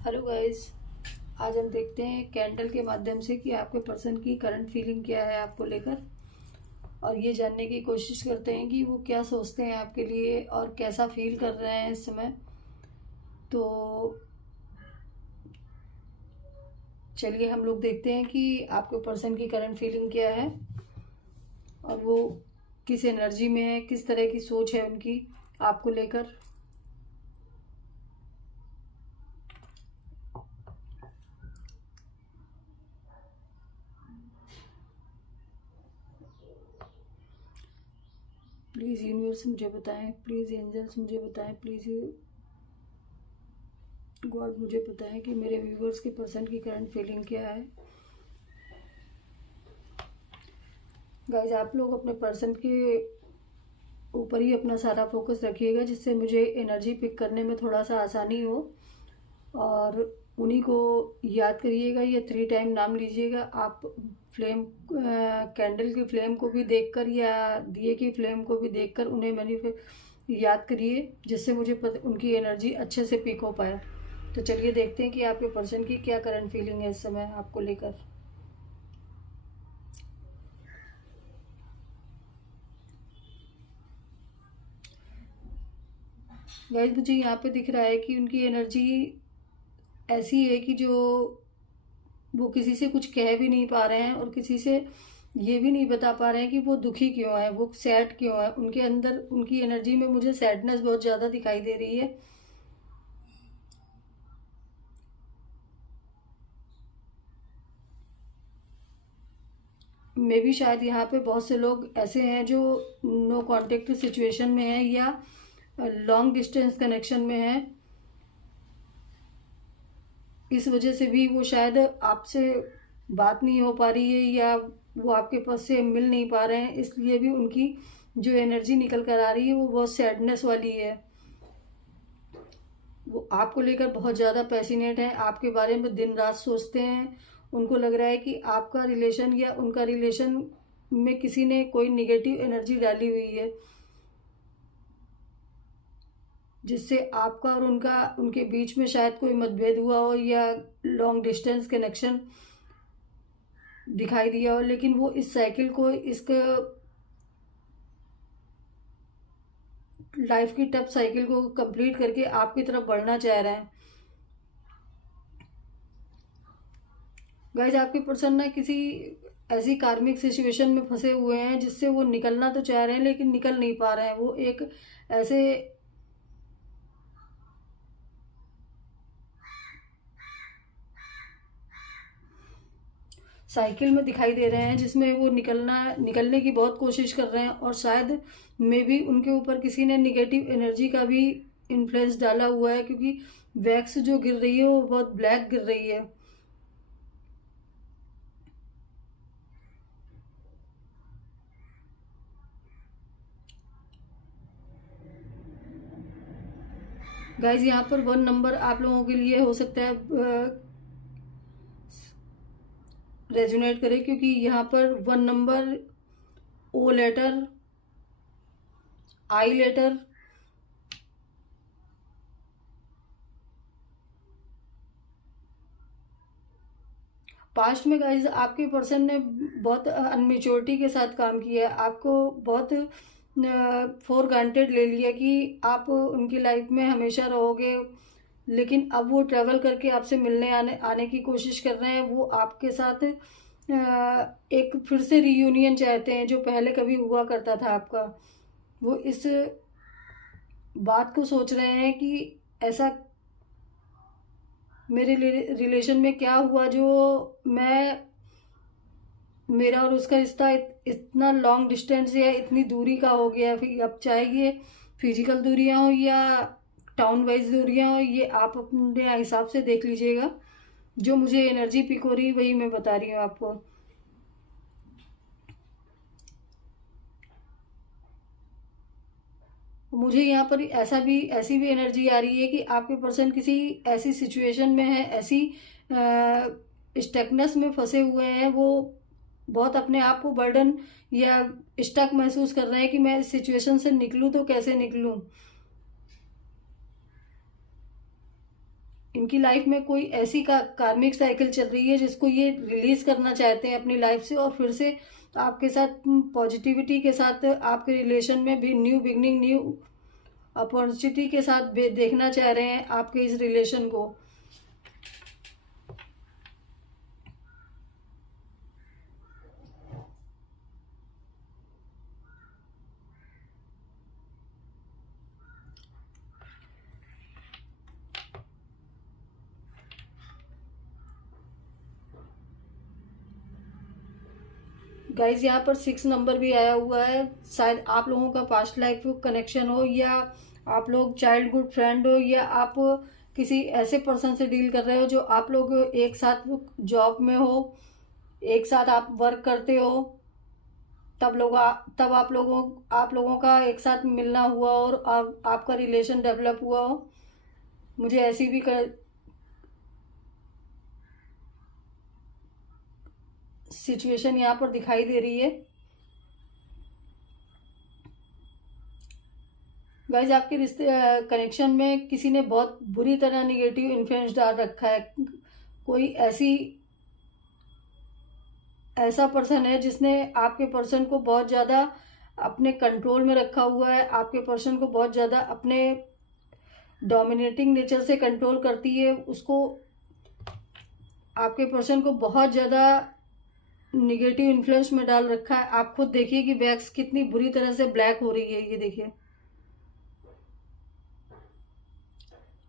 Hello guys. आज हम देखते हैं कैंडल के माध्यम से कि आपके पर्सन की करंट फीलिंग क्या है आपको लेकर, और ये जानने की कोशिश करते हैं कि वो क्या सोचते हैं आपके लिए और कैसा फील कर रहे हैं इस समय। तो चलिए हम लोग देखते हैं कि आपके पर्सन की करंट फीलिंग क्या है और वो किस एनर्जी में है, किस तरह की सोच है उनकी आपको लेकर। प्लीज़ यूनिवर्स मुझे बताएं, प्लीज़ एंजल्स मुझे बताएं, प्लीज़ गॉड मुझे पता है कि मेरे व्यूवर्स के पर्सन की करंट फीलिंग क्या है। गाइज आप लोग अपने पर्सन के ऊपर ही अपना सारा फोकस रखिएगा, जिससे मुझे एनर्जी पिक करने में थोड़ा सा आसानी हो। और उन्हीं को याद करिएगा, ये 3 टाइम नाम लीजिएगा। आप फ्लेम कैंडल की फ्लेम को भी देखकर या दिए की फ्लेम को भी देखकर उन्हें याद करिए, जिससे मुझे उनकी एनर्जी अच्छे से पिक हो पाए। तो चलिए देखते हैं कि आपके पर्सन की क्या करंट फीलिंग है इस समय आपको लेकर। गाइस मुझे यहाँ पे दिख रहा है कि उनकी एनर्जी ऐसी है कि जो वो किसी से कुछ कह भी नहीं पा रहे हैं और किसी से ये भी नहीं बता पा रहे हैं कि वो दुखी क्यों है, वो सैड क्यों है। उनके अंदर उनकी एनर्जी में मुझे सैडनेस बहुत ज़्यादा दिखाई दे रही है। मे भी शायद यहाँ पे बहुत से लोग ऐसे हैं जो नो कांटेक्ट सिचुएशन में है या लॉन्ग डिस्टेंस कनेक्शन में है। इस वजह से भी वो शायद आपसे बात नहीं हो पा रही है या वो आपके पास से मिल नहीं पा रहे हैं, इसलिए भी उनकी जो एनर्जी निकल कर आ रही है वो बहुत सैडनेस वाली है। वो आपको लेकर बहुत ज़्यादा पैसिनेट है, आपके बारे में दिन रात सोचते हैं। उनको लग रहा है कि आपका रिलेशन या उनका रिलेशन में किसी ने कोई निगेटिव एनर्जी डाली हुई है, जिससे आपका और उनका उनके बीच में शायद कोई मतभेद हुआ हो या लॉन्ग डिस्टेंस कनेक्शन दिखाई दिया हो। लेकिन वो इस साइकिल को, इसके लाइफ की टफ साइकिल को कंप्लीट करके आपकी तरफ बढ़ना चाह रहे हैं। गाइज आपके पर्सन ना किसी ऐसी कार्मिक सिचुएशन में फंसे हुए हैं जिससे वो निकलना तो चाह रहे हैं लेकिन निकल नहीं पा रहे हैं। वो एक ऐसे साइकिल में दिखाई दे रहे हैं जिसमें वो निकलने की बहुत कोशिश कर रहे हैं, और शायद मे भी उनके ऊपर किसी ने निगेटिव एनर्जी का भी इन्फ्लुएंस डाला हुआ है, क्योंकि वैक्स जो गिर रही है वो बहुत ब्लैक गिर रही है। गाइज यहाँ पर 1 नंबर आप लोगों के लिए हो सकता है रेजोनेट करे, क्योंकि यहाँ पर 1 नंबर, ओ लेटर, आई लेटर, पास्ट में गाइज आपके पर्सन ने बहुत अनमेच्योरिटी के साथ काम किया है। आपको बहुत फॉर ग्रांटेड ले लिया कि आप उनकी लाइफ में हमेशा रहोगे, लेकिन अब वो ट्रैवल करके आपसे मिलने आने आने की कोशिश कर रहे हैं। वो आपके साथ एक फिर से रीयूनियन चाहते हैं जो पहले कभी हुआ करता था आपका। वो इस बात को सोच रहे हैं कि ऐसा मेरे रिलेशन में क्या हुआ जो मैं मेरा और उसका रिश्ता इतना लॉन्ग डिस्टेंस या इतनी दूरी का हो गया। फिर अब चाहे ये फिजिकल दूरियां हो या टाउन वाइज दूरियां हो, ये आप अपने हिसाब से देख लीजिएगा। जो मुझे एनर्जी पिक हो रही वही मैं बता रही हूँ आपको। मुझे यहाँ पर ऐसी भी एनर्जी आ रही है कि आपके पर्सन किसी ऐसी सिचुएशन में है, ऐसी स्टकनेस में फंसे हुए हैं। वो बहुत अपने आप को बर्डन या स्टक महसूस कर रहे हैं कि मैं इस सिचुएशन से निकलूं तो कैसे निकलूं। इनकी लाइफ में कोई ऐसी कार्मिक साइकिल चल रही है जिसको ये रिलीज करना चाहते हैं अपनी लाइफ से, और फिर से आपके साथ पॉजिटिविटी के साथ आपके रिलेशन में भी न्यू बिगनिंग, न्यू अपॉर्चुनिटी के साथ देखना चाह रहे हैं आपके इस रिलेशन को। गाइज यहाँ पर 6 नंबर भी आया हुआ है। शायद आप लोगों का पास्ट लाइफ कनेक्शन हो, या आप लोग चाइल्डहुड फ्रेंड हो, या आप किसी ऐसे पर्सन से डील कर रहे हो जो आप लोग एक साथ जॉब में हो, एक साथ आप वर्क करते हो, तब आप लोगों का एक साथ मिलना हुआ और आपका रिलेशन डेवलप हुआ हो। मुझे ऐसी भी सिचुएशन यहाँ पर दिखाई दे रही है। गाइज आपके रिश्ते कनेक्शन में किसी ने बहुत बुरी तरह निगेटिव इन्फ्लुएंस डाल रखा है। कोई ऐसा पर्सन है जिसने आपके पर्सन को बहुत ज़्यादा अपने कंट्रोल में रखा हुआ है, आपके पर्सन को बहुत ज़्यादा अपने डोमिनेटिंग नेचर से कंट्रोल करती है उसको। आपके पर्सन को बहुत ज़्यादा निगेटिव इन्फ्लुएंस में डाल रखा है। आप खुद देखिए कि वैक्स कितनी बुरी तरह से ब्लैक हो रही है, ये देखिए।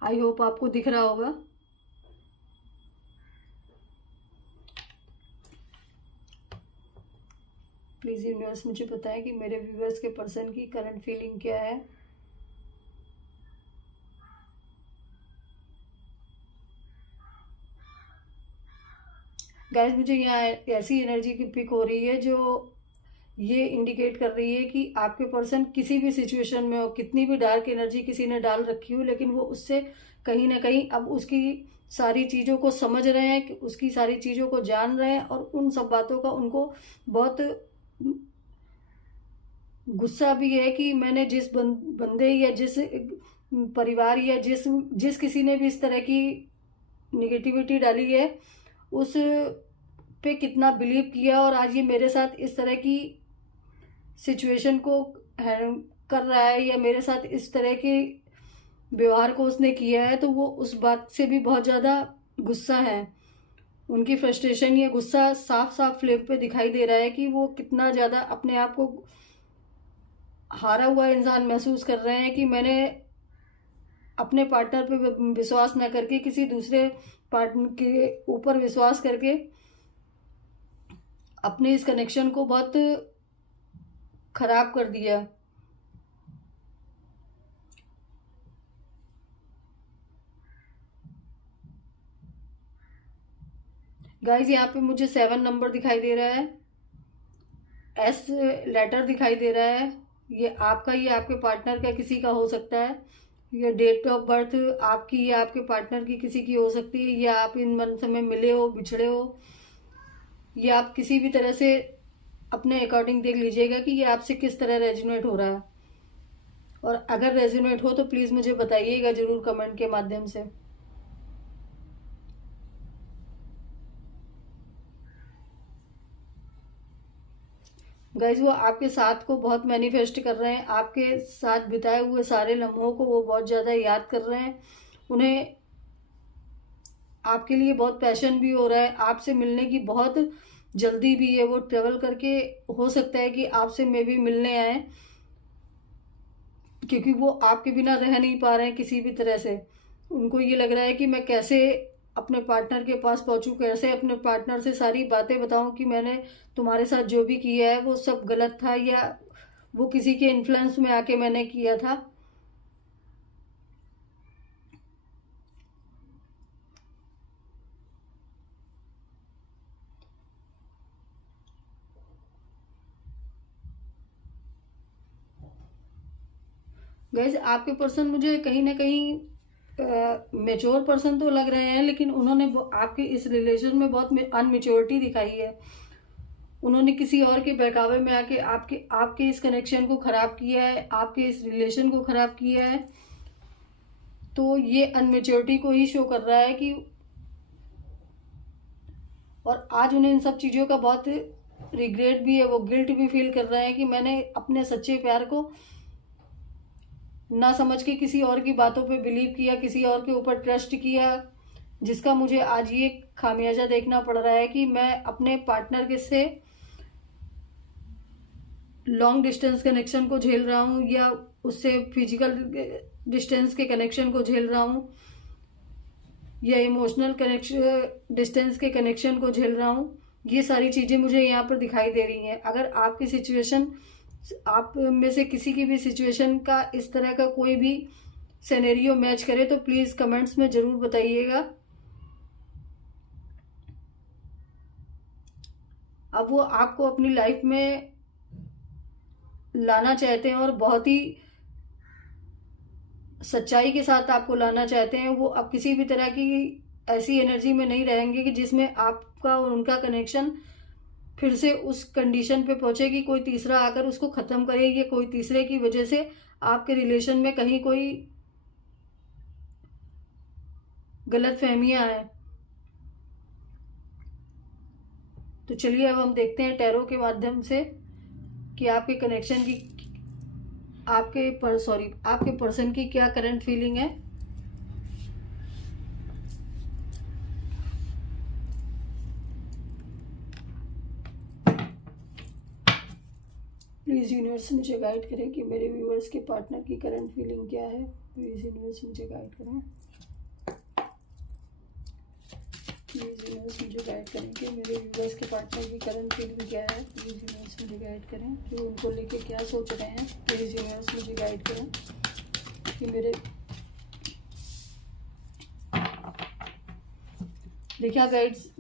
आई होप आपको दिख रहा होगा। प्लीज यूनिवर्स मुझे बताएं कि मेरे व्यूअर्स के पर्सन की करंट फीलिंग क्या है। गाइस मुझे यहाँ ऐसी एनर्जी की पिक हो रही है जो ये इंडिकेट कर रही है कि आपके पर्सन किसी भी सिचुएशन में हो, कितनी भी डार्क एनर्जी किसी ने डाल रखी हो, लेकिन वो उससे कहीं ना कहीं अब उसकी सारी चीज़ों को समझ रहे हैं, कि उसकी सारी चीज़ों को जान रहे हैं, और उन सब बातों का उनको बहुत गुस्सा भी है कि मैंने जिस बंदे या जिस परिवार या जिस किसी ने भी इस तरह की निगेटिविटी डाली है उस पे कितना बिलीव किया, और आज ये मेरे साथ इस तरह की सिचुएशन को कर रहा है, या मेरे साथ इस तरह के व्यवहार को उसने किया है, तो वो उस बात से भी बहुत ज़्यादा गुस्सा है। उनकी फ्रस्ट्रेशन या गुस्सा साफ साफ फ्लेम पे दिखाई दे रहा है कि वो कितना ज़्यादा अपने आप को हारा हुआ इंसान महसूस कर रहे हैं कि मैंने अपने पार्टनर पे विश्वास न करके किसी दूसरे पार्टनर के ऊपर विश्वास करके अपने इस कनेक्शन को बहुत खराब कर दिया। गाइस यहाँ पे मुझे 7 नंबर दिखाई दे रहा है, एस लेटर दिखाई दे रहा है। ये आपका, ये आपके पार्टनर का किसी का हो सकता है। ये डेट ऑफ बर्थ आपकी या आपके पार्टनर की किसी की हो सकती है, या आप इन मंथ में मिले हो, बिछड़े हो, या आप किसी भी तरह से अपने अकॉर्डिंग देख लीजिएगा कि ये आपसे किस तरह रेजोनेट हो रहा है। और अगर रेजोनेट हो तो प्लीज़ मुझे बताइएगा ज़रूर कमेंट के माध्यम से। गाइज वो आपके साथ को बहुत मैनिफेस्ट कर रहे हैं, आपके साथ बिताए हुए सारे लम्हों को वो बहुत ज़्यादा याद कर रहे हैं। उन्हें आपके लिए बहुत पैशन भी हो रहा है, आपसे मिलने की बहुत जल्दी भी है। वो ट्रेवल करके हो सकता है कि आपसे मे भी मिलने आए, क्योंकि वो आपके बिना रह नहीं पा रहे हैं किसी भी तरह से। उनको ये लग रहा है कि मैं कैसे अपने पार्टनर के पास पहुंचूं, कैसे अपने पार्टनर से सारी बातें बताऊं कि मैंने तुम्हारे साथ जो भी किया है वो सब गलत था, या वो किसी के इन्फ्लुएंस में आके मैंने किया था। गाइज आपके पर्सन मुझे कहीं ना कहीं मेच्योर पर्सन तो लग रहे हैं, लेकिन उन्होंने आपके इस रिलेशन में बहुत अनमेच्योरिटी दिखाई है। उन्होंने किसी और के बहकावे में आके आपके इस कनेक्शन को खराब किया है, आपके इस रिलेशन को खराब किया है। तो ये अनमेच्योरिटी को ही शो कर रहा है कि, और आज उन्हें इन सब चीज़ों का बहुत रिग्रेट भी है, वो गिल्ट भी फील कर रहे हैं कि मैंने अपने सच्चे प्यार को ना समझ के किसी और की बातों पे बिलीव किया, किसी और के ऊपर ट्रस्ट किया, जिसका मुझे आज ये खामियाजा देखना पड़ रहा है कि मैं अपने पार्टनर के से लॉन्ग डिस्टेंस कनेक्शन को झेल रहा हूँ या उससे फिजिकल डिस्टेंस के कनेक्शन को झेल रहा हूँ या इमोशनल कनेक्शन डिस्टेंस के कनेक्शन को झेल रहा हूँ। ये सारी चीज़ें मुझे यहाँ पर दिखाई दे रही हैं। अगर आपकी सिचुएशन, आप में से किसी की भी सिचुएशन का इस तरह का कोई भी सिनेरियो मैच करे तो प्लीज़ कमेंट्स में ज़रूर बताइएगा। अब वो आपको अपनी लाइफ में लाना चाहते हैं और बहुत ही सच्चाई के साथ आपको लाना चाहते हैं। वो अब किसी भी तरह की ऐसी एनर्जी में नहीं रहेंगे कि जिसमें आपका और उनका कनेक्शन फिर से उस कंडीशन पे पहुंचे कि कोई तीसरा आकर उसको ख़त्म करे या कोई तीसरे की वजह से आपके रिलेशन में कहीं कोई गलत फहमियाँ आए। तो चलिए अब हम देखते हैं टैरो के माध्यम से कि आपके कनेक्शन की, आपके पर्सन की क्या करंट फीलिंग है। प्लीज़ यूनिवर्स मुझे गाइड करें कि मेरे व्यूअर्स के पार्टनर की करंट फीलिंग क्या है। प्लीज़ यूनिवर्स मुझे गाइड करें। प्लीज़ यूनिवर्स मुझे गाइड करें कि मेरे व्यूअर्स के पार्टनर की करंट फीलिंग क्या है। प्लीज़ यूनिवर्स मुझे गाइड करें कि उनको लेके क्या सोच रहे हैं। प्लीज़ यूनिवर्स मुझे गाइड करें कि मेरे, देखिए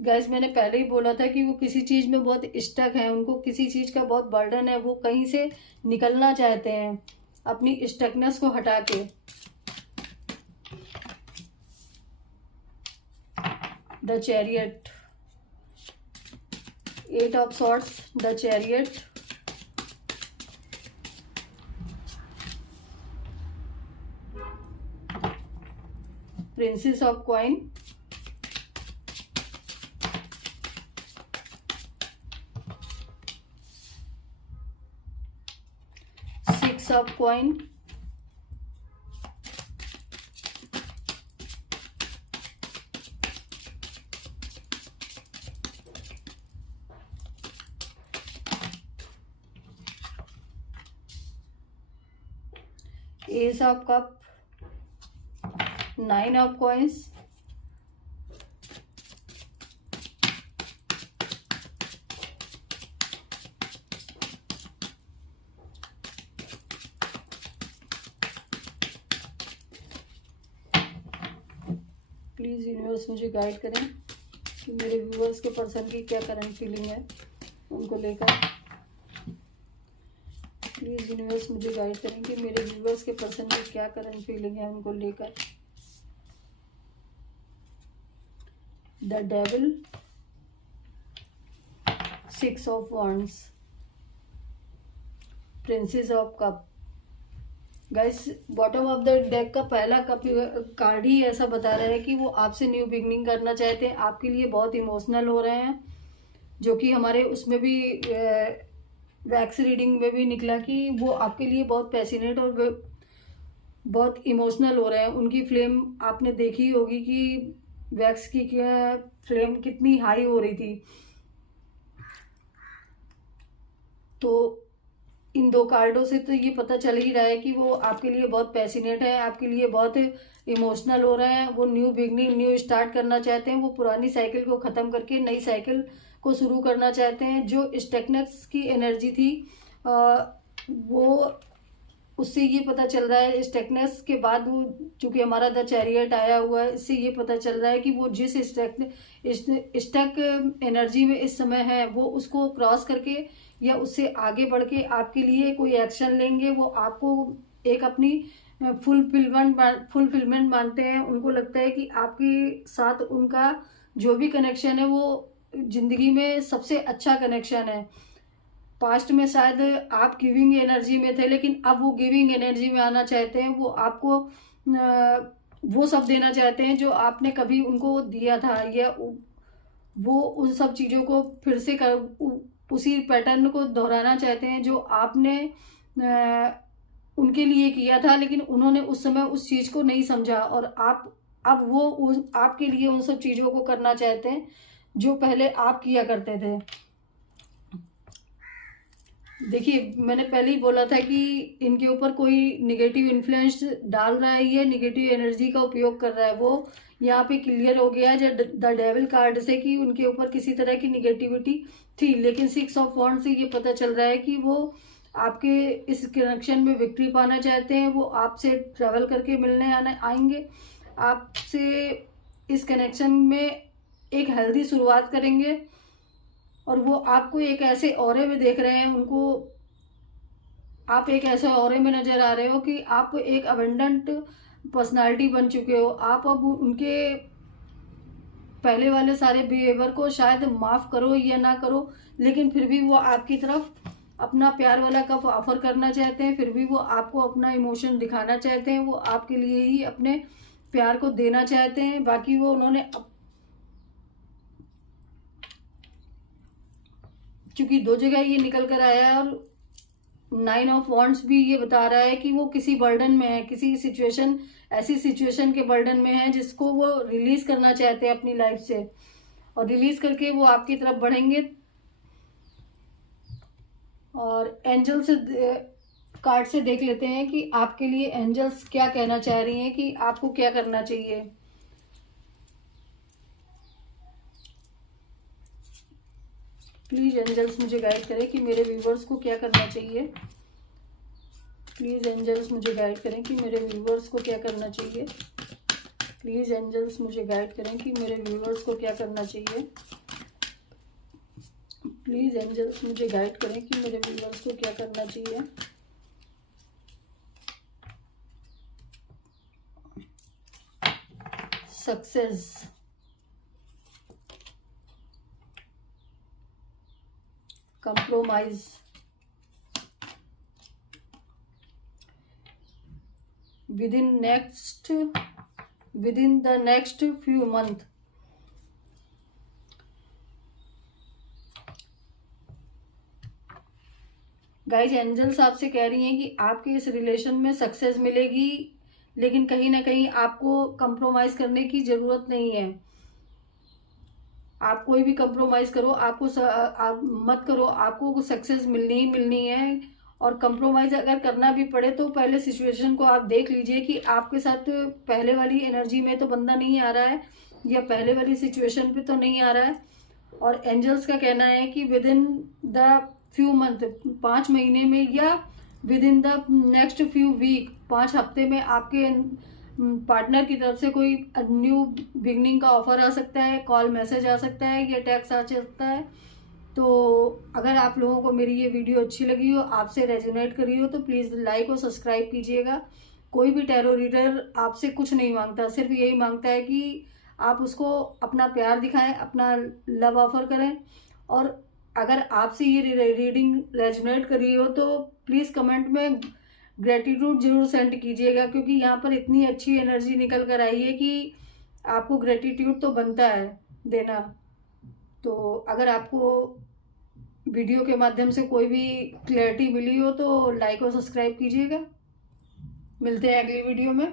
गाइस मैंने पहले ही बोला था कि वो किसी चीज़ में बहुत स्टक है, उनको किसी चीज़ का बहुत बर्डन है, वो कहीं से निकलना चाहते हैं अपनी स्टकनेस को हटा के। The chariot, 8 of swords, the chariot, princess of coin, of coin, S of cup, 9 of coins, please universe मुझे गाइड करें कि मेरे व्यूअर्स के पर्सन की क्या करंट फीलिंग है उनको लेकर। प्लीज़ यूनिवर्स मुझे गाइड करें कि मेरे व्यूअर्स के पर्सन की क्या करंट फीलिंग है उनको लेकर। The devil, 6 of wands, princess of cup. Guys bottom of the deck का पहला कप कार्ड ही ऐसा बता रहा है कि वो आपसे न्यू बिगनिंग करना चाहते हैं, आपके लिए बहुत इमोशनल हो रहे हैं, जो कि हमारे उसमें भी वैक्स रीडिंग में भी निकला कि वो आपके लिए बहुत पैशनेट और बहुत इमोशनल हो रहे हैं। उनकी फ्लेम आपने देखी होगी कि वैक्स की क्या फ्लेम कितनी हाई हो रही थी। तो इन दो कार्डों से तो ये पता चल ही रहा है कि वो आपके लिए बहुत पैशनेट है, आपके लिए बहुत इमोशनल हो रहे हैं, वो न्यू बिगनिंग, न्यू स्टार्ट करना चाहते हैं, वो पुरानी साइकिल को ख़त्म करके नई साइकिल को शुरू करना चाहते हैं। जो स्टैग्नेंस की एनर्जी थी वो, उससे ये पता चल रहा है स्टैग्नेंस के बाद वो, चूँकि हमारा द चैरियट आया हुआ है, इससे ये पता चल रहा है कि वो जिस स्टक एनर्जी में इस समय है वो उसको क्रॉस करके या उससे आगे बढ़ के आपके लिए कोई एक्शन लेंगे। वो आपको एक अपनी फुलफिलमेंट मानते हैं। उनको लगता है कि आपके साथ उनका जो भी कनेक्शन है वो ज़िंदगी में सबसे अच्छा कनेक्शन है। पास्ट में शायद आप गिविंग एनर्जी में थे, लेकिन अब वो गिविंग एनर्जी में आना चाहते हैं। वो आपको वो सब देना चाहते हैं जो आपने कभी उनको दिया था, या वो उन सब चीज़ों को फिर से उसी पैटर्न को दोहराना चाहते हैं जो आपने उनके लिए किया था, लेकिन उन्होंने उस समय उस चीज़ को नहीं समझा, और आप अब वो आपके लिए उन सब चीज़ों को करना चाहते हैं जो पहले आप किया करते थे। देखिए, मैंने पहले ही बोला था कि इनके ऊपर कोई निगेटिव इन्फ्लुएंस डाल रहा है, ये निगेटिव एनर्जी का उपयोग कर रहा है। वो यहाँ पे क्लियर हो गया है द डेविल कार्ड से कि उनके ऊपर किसी तरह की निगेटिविटी थी, लेकिन 6 ऑफ वॉन्ड से ये पता चल रहा है कि वो आपके इस कनेक्शन में विक्ट्री पाना चाहते हैं। वो आपसे ट्रैवल करके मिलने आएंगे, आपसे इस कनेक्शन में एक हेल्दी शुरुआत करेंगे, और वो आपको एक ऐसे ऑरे में देख रहे हैं, उनको आप एक ऐसे ऑरे में नजर आ रहे हो कि आप एक अबंडेंट पर्सनालिटी बन चुके हो। आप अब उनके पहले वाले सारे बिहेवियर को शायद माफ करो या ना करो, लेकिन फिर भी वो आपकी तरफ अपना प्यार वाला कप ऑफर करना चाहते हैं, फिर भी वो आपको अपना इमोशन दिखाना चाहते हैं, वो आपके लिए ही अपने प्यार को देना चाहते हैं। बाकी वो उन्होंने क्योंकि 2 जगह ये निकल कर आया है, और 9 ऑफ वॉन्ड्स भी ये बता रहा है कि वो किसी बर्डन में है, किसी सिचुएशन, ऐसी सिचुएशन के बर्डन में है जिसको वो रिलीज करना चाहते हैं अपनी लाइफ से, और रिलीज करके वो आपकी तरफ बढ़ेंगे। और एंजल से कार्ड से देख लेते हैं कि आपके लिए एंजल्स क्या कहना चाह रही हैं कि आपको क्या करना चाहिए। प्लीज एंजल्स मुझे गाइड करें कि मेरे व्यूवर्स को क्या करना चाहिए। प्लीज एंजल्स मुझे गाइड करें कि मेरे व्यूवर्स को क्या करना चाहिए। प्लीज एंजल्स मुझे गाइड करें कि मेरे व्यूवर्स को क्या करना चाहिए। प्लीज एंजल्स मुझे गाइड करें कि मेरे व्यूवर्स को क्या करना चाहिए। Success, compromise, within the next few months। Guys, angels आपसे कह रही हैं कि आपके इस रिलेशन में सक्सेस मिलेगी, लेकिन कहीं ना कहीं आपको कंप्रोमाइज करने की जरूरत नहीं है। आप कोई भी कंप्रोमाइज करो, आप मत करो, आपको सक्सेस मिलनी ही मिलनी है। और कंप्रोमाइज अगर करना भी पड़े तो पहले सिचुएशन को आप देख लीजिए कि आपके साथ पहले वाली एनर्जी में तो बंदा नहीं आ रहा है, या पहले वाली सिचुएशन पे तो नहीं आ रहा है। और एंजल्स का कहना है कि within the few month, 5 महीने में, या within the next few week, 5 हफ्ते में आपके पार्टनर की तरफ से कोई न्यू बिगनिंग का ऑफर आ सकता है, कॉल मैसेज आ सकता है, या टैक्स आ सकता है। तो अगर आप लोगों को मेरी ये वीडियो अच्छी लगी हो, आपसे रेजोनेट करी हो, तो प्लीज़ लाइक और सब्सक्राइब कीजिएगा। कोई भी टैरो रीडर आपसे कुछ नहीं मांगता, सिर्फ यही मांगता है कि आप उसको अपना प्यार दिखाएं, अपना लव ऑफर करें। और अगर आपसे ये रीडिंग रेजोनेट करी हो तो प्लीज़ कमेंट में ग्रेटिट्यूड जरूर सेंड कीजिएगा, क्योंकि यहाँ पर इतनी अच्छी एनर्जी निकल कर आई है कि आपको ग्रेटिट्यूड तो बनता है देना। तो अगर आपको वीडियो के माध्यम से कोई भी क्लैरिटी मिली हो तो लाइक और सब्सक्राइब कीजिएगा। मिलते हैं अगली वीडियो में।